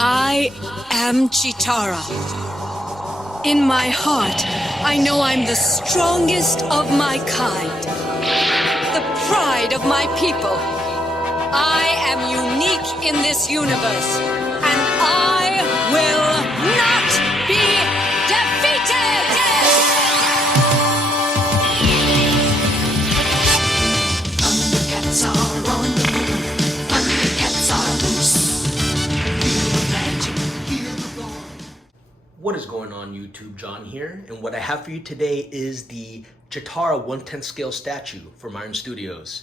I am Cheetara. In my heart, I know I'm the strongest of my kind. The pride of my people. I am unique in this universe, and I will not be defeated! Thundercats are on the move. Thundercats are loose. Feel the magic, hear the roar. What is going on YouTube? John here, and what I have for you today is the Cheetara 1/10 scale statue from Iron Studios.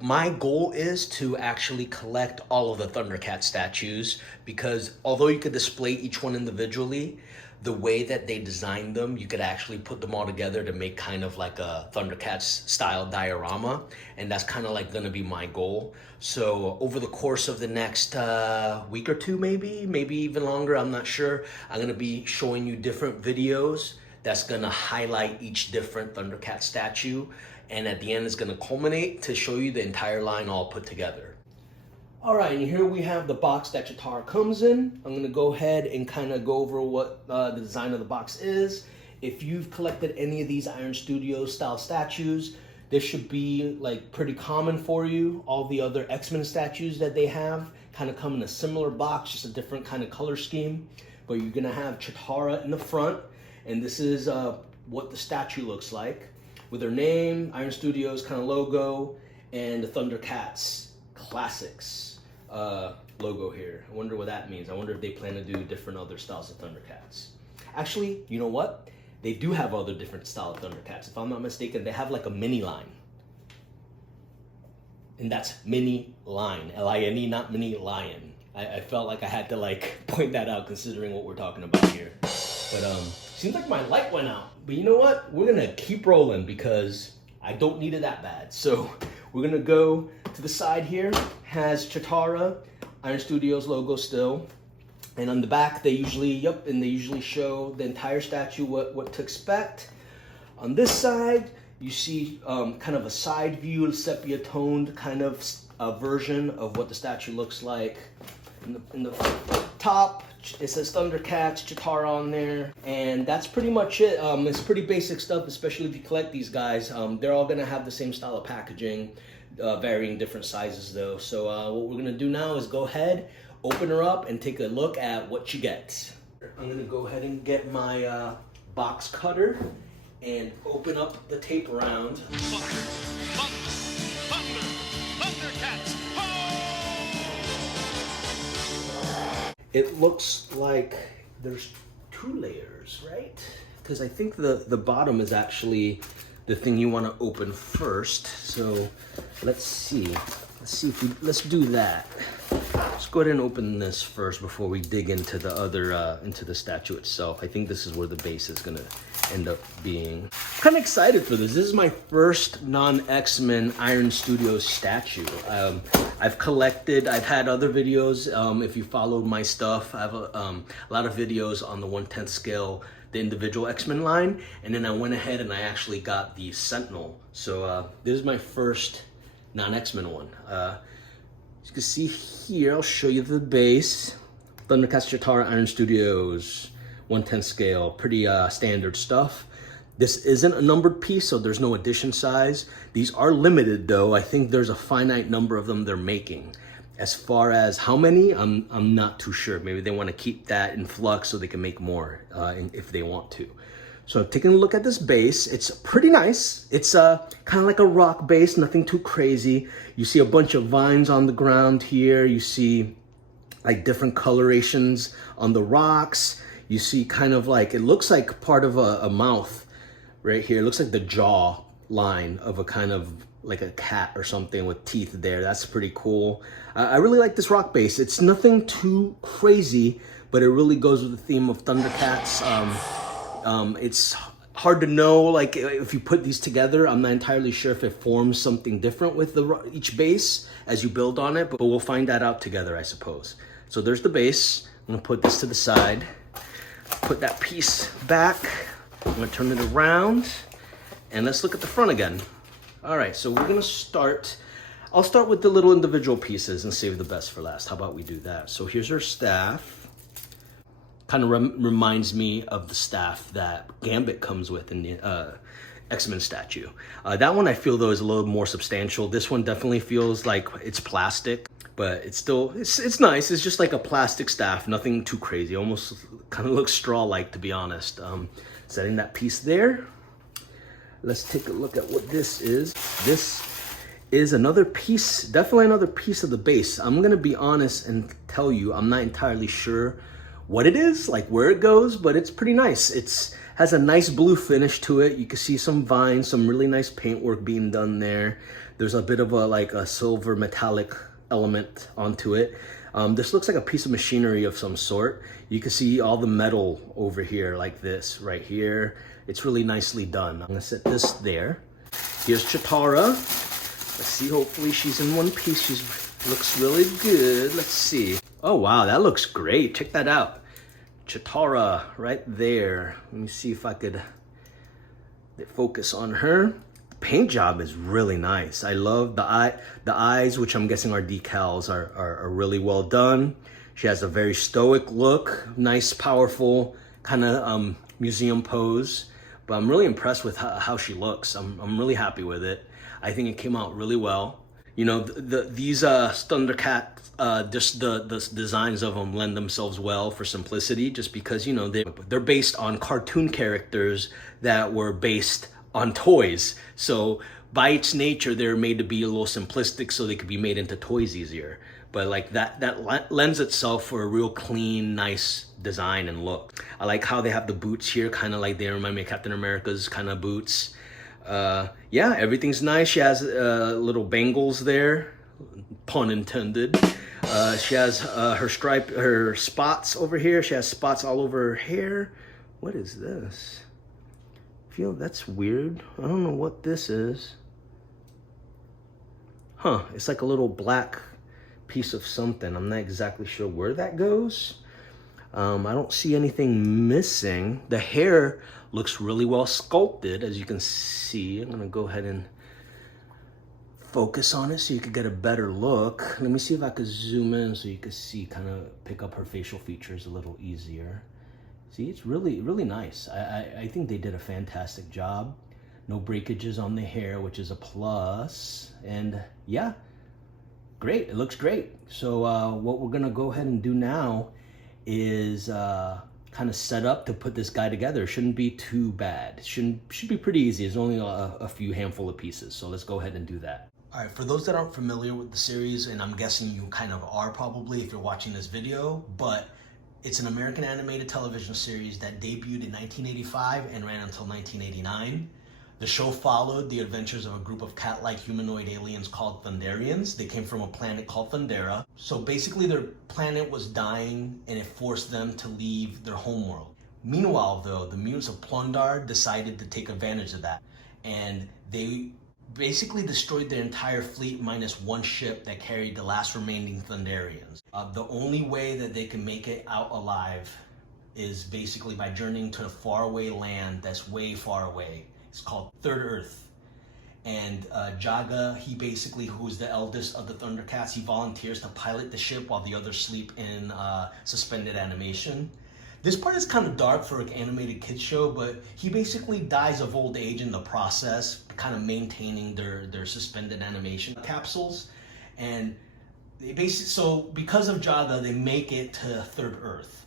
My goal is to actually collect all of the Thundercat statues because although you could display each one individually, the way that they designed them, you could actually put them all together to make kind of like a Thundercats style diorama, and that's kind of like gonna be my goal. So over the course of the next week or two, maybe even longer, I'm not sure, I'm gonna be showing you different videos that's gonna highlight each different Thundercat statue, and at the end it's gonna culminate to show you the entire line all put together. All right, and here we have the box that Cheetara comes in. I'm gonna go ahead and kind of go over what the design of the box is. If you've collected any of these Iron Studios style statues, this should be like pretty common for you. All the other X-Men statues that they have kind of come in a similar box, just a different kind of color scheme. But you're gonna have Cheetara in the front, and this is what the statue looks like, with their name, Iron Studios kind of logo, and the Thundercats Classics logo here. I wonder what that means. I wonder if they plan to do different other styles of Thundercats. Actually, you know what? They do have other different style of Thundercats. If I'm not mistaken, they have like a mini line. And that's mini line, L-I-N-E, not mini lion. I felt like I had to like point that out considering what we're talking about here. But seems like my light went out. But you know what? We're gonna keep rolling because I don't need it that bad. So we're gonna go to the side here. Has Cheetara, Iron Studios logo still. And on the back, they usually, and they usually show the entire statue, what to expect. On this side, you see kind of a side view, sepia toned kind of version of what the statue looks like. In the top, it says Thundercats, Cheetara on there, and that's pretty much it. It's pretty basic stuff, especially if you collect these guys. They're all gonna have the same style of packaging, varying different sizes though. So what we're gonna do now is go ahead, open her up, and take a look at what you get. I'm gonna go ahead and get my box cutter and open up the tape around. Thundercats! It looks like there's two layers, right? Because I think the bottom is actually the thing you want to open first. So let's see. Let's do that. Let's go ahead and open this first before we dig into the other into the statue itself. I think this is where the base is gonna end up being. I'm kind of excited for this. This is my first non-X-Men Iron Studios statue. I've had other videos. If you followed my stuff, I have a lot of videos on the 1/10 scale, the individual X-Men line, and then I went ahead and I actually got the Sentinel. So this is my first non-X-Men one. As you can see here, I'll show you the base. Thundercats Cheetara Iron Studios, 1/10 scale, pretty standard stuff. This isn't a numbered piece, so there's no edition size. These are limited though. I think there's a finite number of them they're making. As far as how many, I'm not too sure. Maybe they want to keep that in flux so they can make more if they want to. So taking a look at this base, it's pretty nice. It's kind of like a rock base, nothing too crazy. You see a bunch of vines on the ground here. You see like different colorations on the rocks. You see kind of like, it looks like part of a mouth right here. It looks like the jaw line of a kind of like a cat or something with teeth there. That's pretty cool. I really like this rock base. It's nothing too crazy, but it really goes with the theme of Thundercats. It's hard to know, like if you put these together, I'm not entirely sure if it forms something different with each base as you build on it, but we'll find that out together, I suppose. So there's the base. I'm gonna put this to the side, put that piece back. I'm gonna turn it around, and let's look at the front again. All right, so we're gonna start. I'll start with the little individual pieces and save the best for last. How about we do that? So here's her staff. Kind of reminds me of the staff that Gambit comes with in the X-Men statue. That one I feel though is a little more substantial. This one definitely feels like it's plastic, but it's still, it's nice. It's just like a plastic staff, nothing too crazy. Almost kind of looks straw-like, to be honest. Setting that piece there. Let's take a look at what this is. This is another piece, definitely another piece of the base. I'm gonna be honest and tell you, I'm not entirely sure what it is, like where it goes, but it's pretty nice. It's has a nice blue finish to it. You can see some vines, some really nice paintwork being done there. There's a bit of a like a silver metallic element onto it. This looks like a piece of machinery of some sort. You can see all the metal over here like this right here. It's really nicely done. I'm gonna set this there. Here's Cheetara. Let's see, hopefully she's in one piece. She looks really good. Let's see. Oh wow, that looks great. Check that out. Cheetara right there. Let me see if I could focus on her. The paint job is really nice. I love the eyes, which I'm guessing are decals, are really well done. She has a very stoic look, nice, powerful kind of museum pose. But I'm really impressed with how she looks. I'm really happy with it. I think it came out really well. You know, these Thundercats, just the designs of them lend themselves well for simplicity, just because, you know, they're based on cartoon characters that were based on toys. So by its nature, they're made to be a little simplistic so they could be made into toys easier. But like that lends itself for a real clean, nice design and look. I like how they have the boots here, kind of like they remind me of Captain America's kind of boots. Yeah, everything's nice. She has little bangles there, pun intended. She has her spots over here. She has spots all over her hair. What is this? That's weird. I don't know what this is. Huh, it's like a little black piece of something. I'm not exactly sure where that goes. I don't see anything missing. The hair looks really well sculpted, as you can see. I'm gonna go ahead and focus on it so you could get a better look. Let me see if I could zoom in so you could see, kind of pick up her facial features a little easier. See, it's really, really nice. I think they did a fantastic job. No breakages on the hair, which is a plus. And yeah, great, it looks great. So what we're gonna go ahead and do now is kind of set up to put this guy together. Shouldn't be too bad. Should be pretty easy. There's only a few handful of pieces. So let's go ahead and do that. All right, for those that aren't familiar with the series, and I'm guessing you kind of are probably if you're watching this video, but it's an American animated television series that debuted in 1985 and ran until 1989. The show followed the adventures of a group of cat-like humanoid aliens called Thunderians. They came from a planet called Thundera. So basically their planet was dying and it forced them to leave their homeworld. Meanwhile though, the mutants of Plundar decided to take advantage of that. And they basically destroyed their entire fleet minus one ship that carried the last remaining Thunderians. The only way that they can make it out alive is basically by journeying to a faraway land that's way far away. It's called Third Earth. And Jaga, he basically, who's the eldest of the Thundercats, he volunteers to pilot the ship while the others sleep in suspended animation. This part is kind of dark for an animated kids show, but he basically dies of old age in the process, kind of maintaining their suspended animation capsules. And they basically, so because of Jaga, they make it to Third Earth.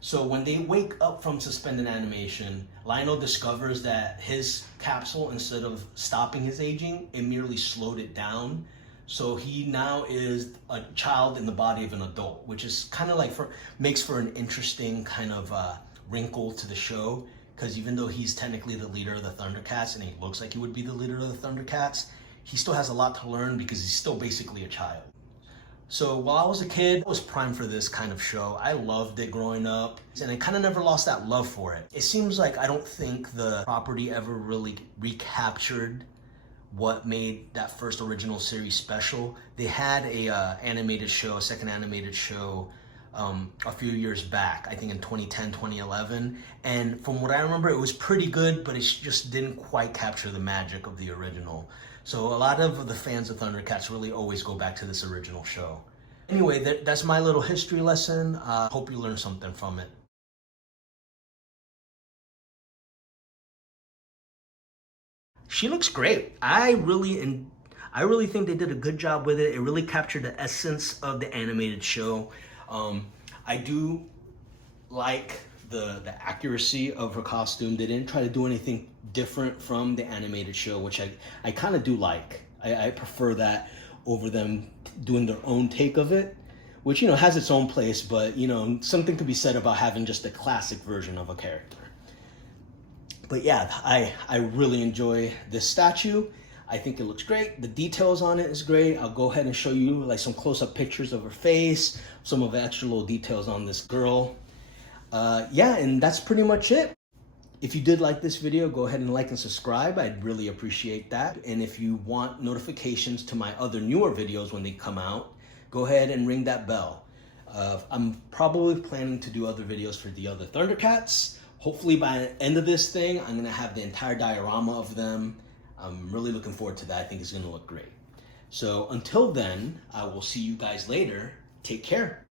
So when they wake up from suspended animation, Lionel discovers that his capsule, instead of stopping his aging, it merely slowed it down. So he now is a child in the body of an adult, which is kind of like makes for an interesting kind of wrinkle to the show. Because even though he's technically the leader of the Thundercats, and he looks like he would be the leader of the Thundercats, he still has a lot to learn because he's still basically a child. So while I was a kid, I was primed for this kind of show. I loved it growing up, and I kind of never lost that love for it. It seems like I don't think the property ever really recaptured what made that first original series special. They had a animated show, a second animated show a few years back, I think in 2010, 2011. And from what I remember, it was pretty good, but it just didn't quite capture the magic of the original. So a lot of the fans of Thundercats really always go back to this original show. Anyway, that's my little history lesson. Hope you learned something from it. She looks great. I really think they did a good job with it. It really captured the essence of the animated show. I do like the accuracy of her costume. They didn't try to do anything different from the animated show, which I kind of do like. I prefer that over them doing their own take of it, which, you know, has its own place, but, you know, something could be said about having just a classic version of a character. But yeah, I really enjoy this statue. I think it looks great. The details on it is great. I'll go ahead and show you like some close-up pictures of her face, some of the extra little details on this girl. Yeah, and that's pretty much it. If you did like this video, go ahead and like and subscribe. I'd really appreciate that. And if you want notifications to my other newer videos when they come out, go ahead and ring that bell. I'm probably planning to do other videos for the other Thundercats. Hopefully by the end of this thing, I'm gonna have the entire diorama of them. I'm really looking forward to that. I think it's gonna look great. So until then, I will see you guys later. Take care.